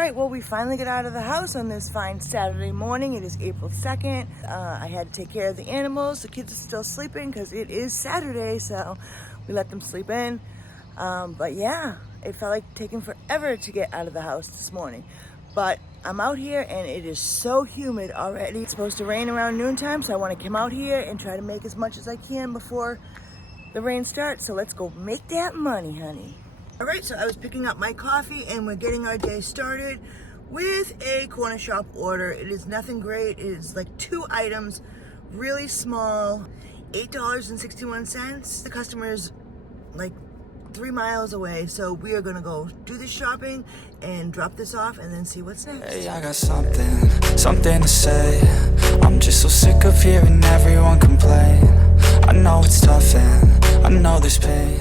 right, well, we finally get out of the house on this fine Saturday morning. It is April 2nd. I had to take care of the animals. The kids are still sleeping because it is Saturday, so we let them sleep in. But yeah, it felt like taking forever to get out of the house this morning. But I'm out here and it is so humid already. It's supposed to rain around noontime, so I want to come out here and try to make as much as I can before the rain starts. So let's go make that money, honey. All right, so I was picking up my coffee and we're getting our day started with a Cornershop order. It is nothing great. It is like 2 items, really small, $8.61. The customer is like 3 miles away, so we are gonna go do this shopping and drop this off and then see what's next. Hey, I got something to say. I'm just so sick of hearing everyone complain. I know it's tough and I know there's pain.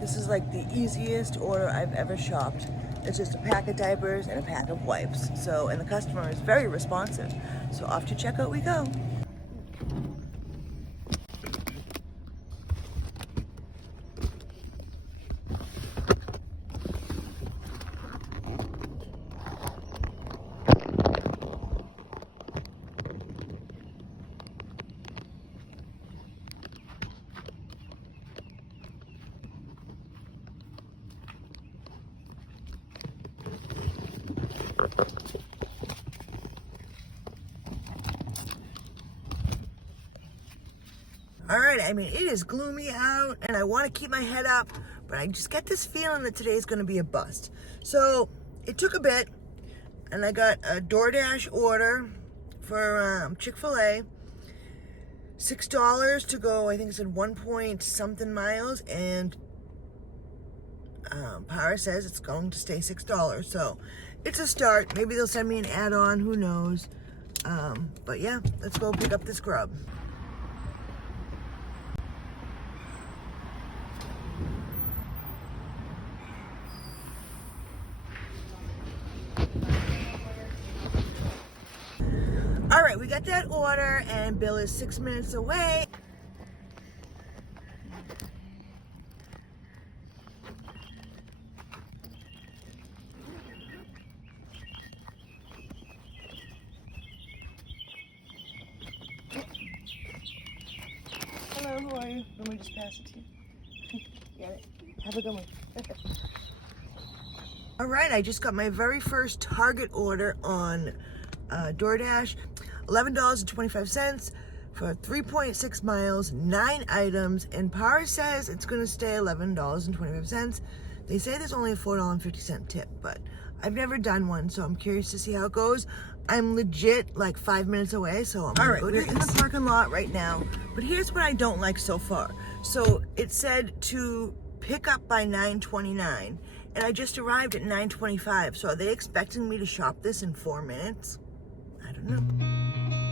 This is like the easiest order I've ever shopped. It's just a pack of diapers and a pack of wipes. So, and the customer is very responsive. So off to checkout we go. All right, I mean, it is gloomy out and I want to keep my head up, but I just get this feeling that today's going to be a bust. So it took a bit and I got a DoorDash order for Chick-fil-A. $6 to go, I think it said 1 point something miles, and Power says it's going to stay $6. So it's a start. Maybe they'll send me an add-on, who knows. But yeah, let's go pick up this grub. All right, we got that order and Bill is 6 minutes away. Hello, who are you? Let me just pass it to you. Got it. Have a good one. All right, I just got my very first Target order on DoorDash. $11.25 for 3.6 miles, 9 items, and Power says it's gonna stay $11.25. They say there's only a $4.50 tip, but I've never done one, so I'm curious to see how it goes. I'm legit like 5 minutes away, so I'm gonna go do this. We're in the parking lot right now, but here's what I don't like so far. So it said to pick up by 9:29, and I just arrived at 9:25, so are they expecting me to shop this in 4 minutes? I don't know.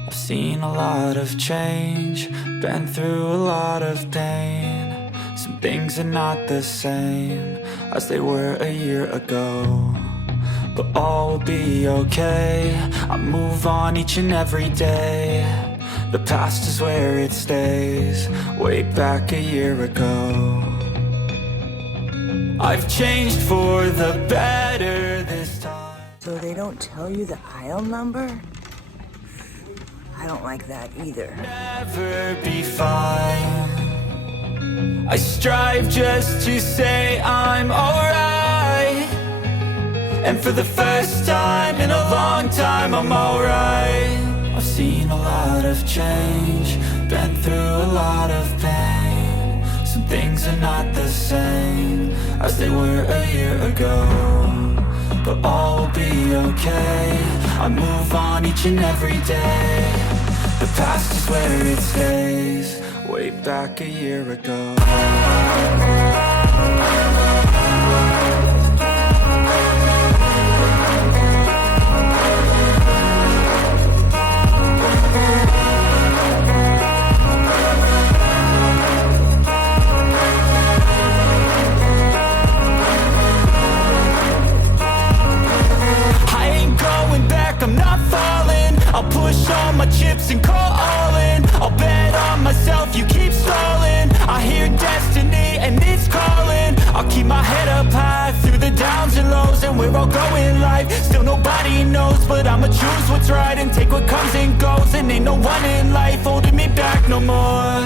I've seen a lot of change, been through a lot of pain. Some things are not the same as they were a year ago, but all will be okay. I move on each and every day. The past is where it stays, way back a year ago. I've changed for the better this time. So they don't tell you the aisle number? I don't like that either. Never be fine. I strive just to say I'm alright, and for the first time in a long time I'm alright. I've seen a lot of change, been through a lot of pain. Some things are not the same as they were a year ago, but all will be okay. I move on each and every day. The past is where it stays, way back a year ago. I ain't going back, I'm not falling. I'll push all my chips and call all in. I'll bet on myself, you keep stalling. I hear destiny and it's calling. I'll keep my head up high through the downs and lows, and we're all going life. ain't no one in life holding me back no more.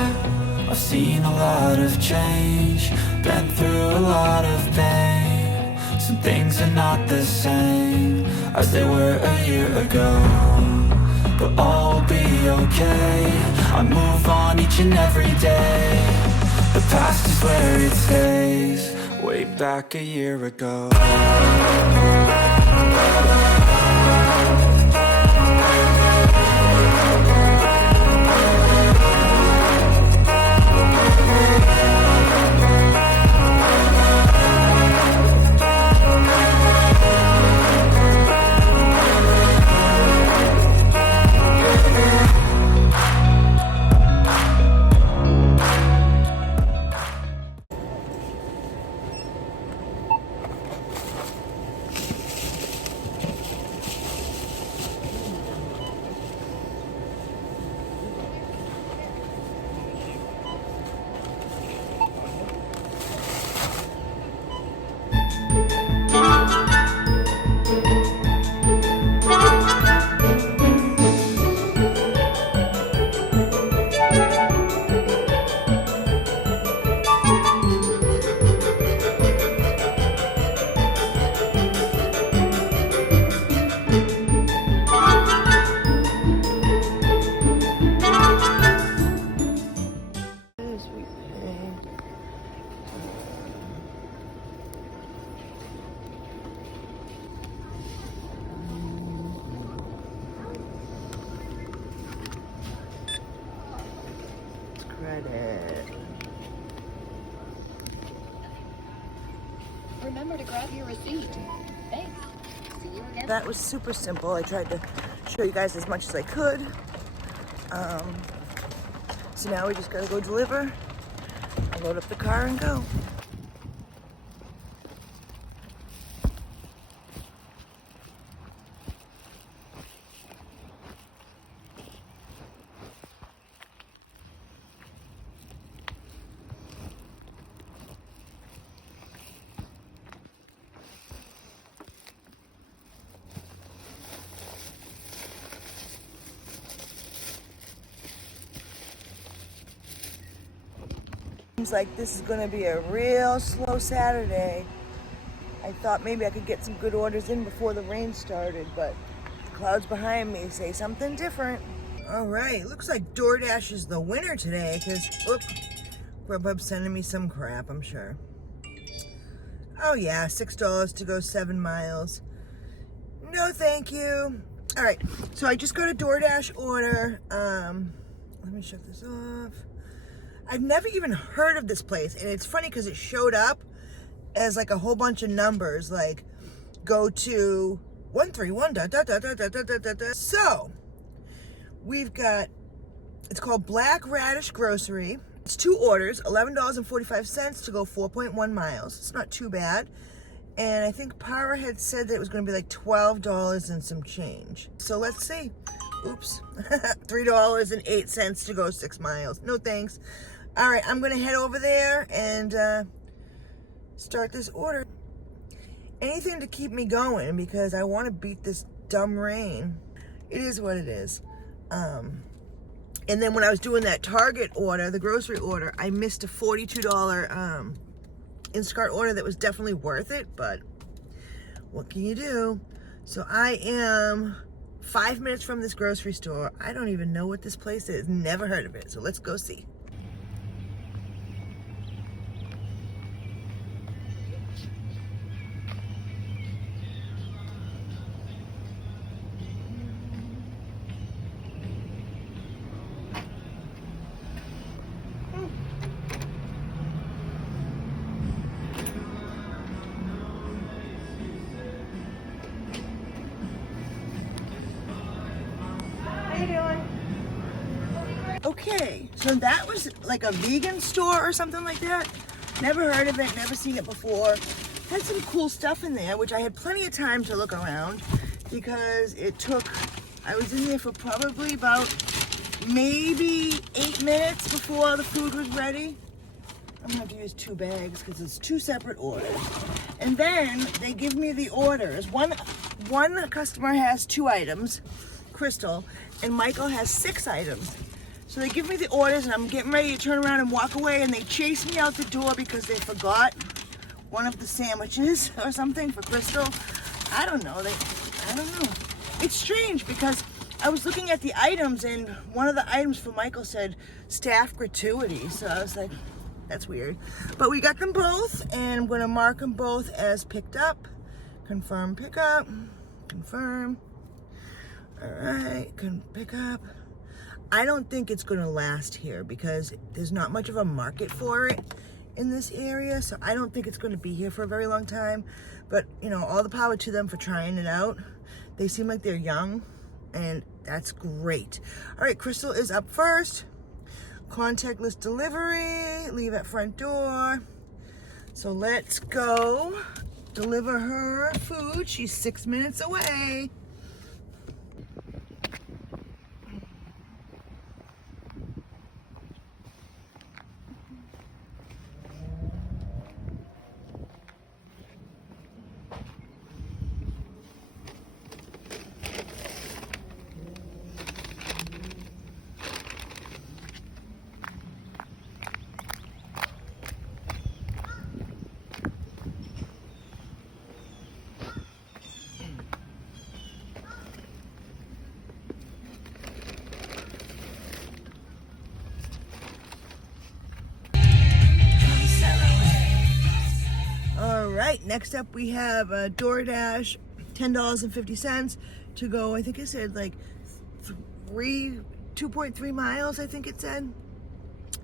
I've seen a lot of change, been through a lot of pain. Some things are not the same as they were a year ago, but all will be okay. I move on each and every day. The past is where it stays, way back a year ago. Remember to grab your receipt. Thanks. See you again. That was super simple. I tried to show you guys as much as I could. So now we just gotta go deliver, load up the car and go. Seems like this is gonna be a real slow Saturday. I thought maybe I could get some good orders in before the rain started, but the clouds behind me say something different. All right, looks like DoorDash is the winner today, because look, Grubhub's sending me some crap, I'm sure. Oh yeah, $6 to go 7 miles. No, thank you. All right, so I just got a DoorDash order. Let me shut this off. I've never even heard of this place, and it's funny because it showed up as like a whole bunch of numbers, like go to 131 ... So we've got, it's called Black Radish Grocery. It's 2 orders, $11.45 to go 4.1 miles. It's not too bad. And I think Para had said that it was going to be like $12 and some change. So let's see. Oops. $3.08 to go 6 miles. No thanks. All right, I'm going to head over there and start this order. Anything to keep me going because I want to beat this dumb rain. It is what it is. And then when I was doing that Target order, the grocery order, I missed a $42 Instacart order that was definitely worth it, but what can you do? So I am 5 minutes from this grocery store. I don't even know what this place is. Never heard of it. So let's go see. Okay, so that was like a vegan store or something like that. Never heard of it, never seen it before. Had some cool stuff in there, which I had plenty of time to look around because it took, I was in there for probably about maybe 8 minutes before the food was ready. I'm gonna have to use 2 bags because it's 2 separate orders. And then they give me the orders. One customer has 2 items Crystal, and Michael has 6 items. So they give me the orders, and I'm getting ready to turn around and walk away, and they chase me out the door because they forgot one of the sandwiches or something for Crystal. I don't know. I don't know. It's strange because I was looking at the items, and one of the items for Michael said staff gratuity. So I was like, that's weird. But we got them both, and I'm going to mark them both as picked up. Confirm pickup. Confirm. All right, can pick up. I don't think it's going to last here because there's not much of a market for it in this area, so I don't think it's going to be here for a very long time. But, you know, all the power to them for trying it out. They seem like they're young, and that's great. All right, Crystal is up first. Contactless delivery, leave at front door. So let's go deliver her food. She's 6 minutes away. Alright, next up we have DoorDash, $10.50 to go. I think it said like 2.3 miles, I think it said,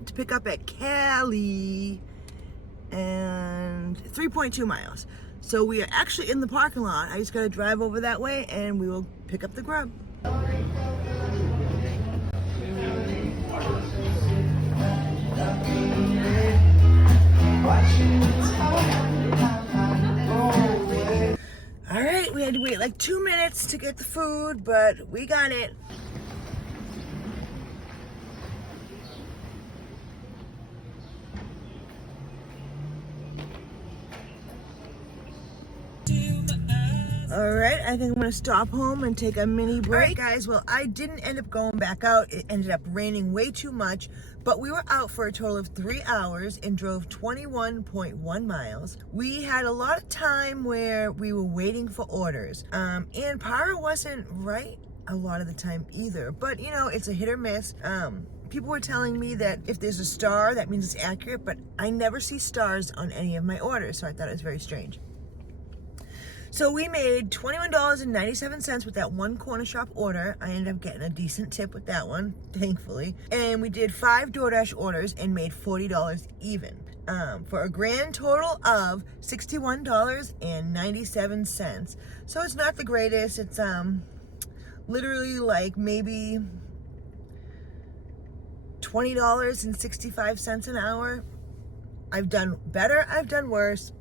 to pick up at Cali, and 3.2 miles. So we are actually in the parking lot. I just gotta drive over that way and we will pick up the grub. All right, we had to wait like 2 minutes to get the food, but we got it. All right, I think I'm gonna stop home and take a mini break. All right, guys, well, I didn't end up going back out. It ended up raining way too much, but we were out for a total of 3 hours and drove 21.1 miles. We had a lot of time where we were waiting for orders, and power wasn't right a lot of the time either, but you know, it's a hit or miss. People were telling me that if there's a star, that means it's accurate, but I never see stars on any of my orders, so I thought it was very strange. So we made $21.97 with that one Cornershop order. I ended up getting a decent tip with that one, thankfully. And we did 5 DoorDash orders and made $40 even, for a grand total of $61.97. So it's not the greatest. It's literally like maybe $20.65 an hour. I've done better, I've done worse.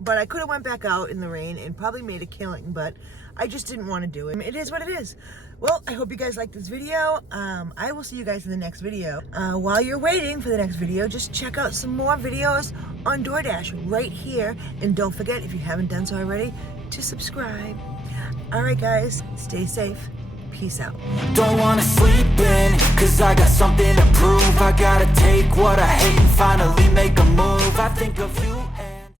But I could have went back out in the rain and probably made a killing, but I just didn't want to do it. It is what it is. Well, I hope you guys liked this video. I will see you guys in the next video. While you're waiting for the next video, just check out some more videos on DoorDash right here. And don't forget, if you haven't done so already, to subscribe. All right, guys, stay safe. Peace out. Don't wanna sleep in, cause I got something to prove. I gotta take what I hate and finally make a move. I think of you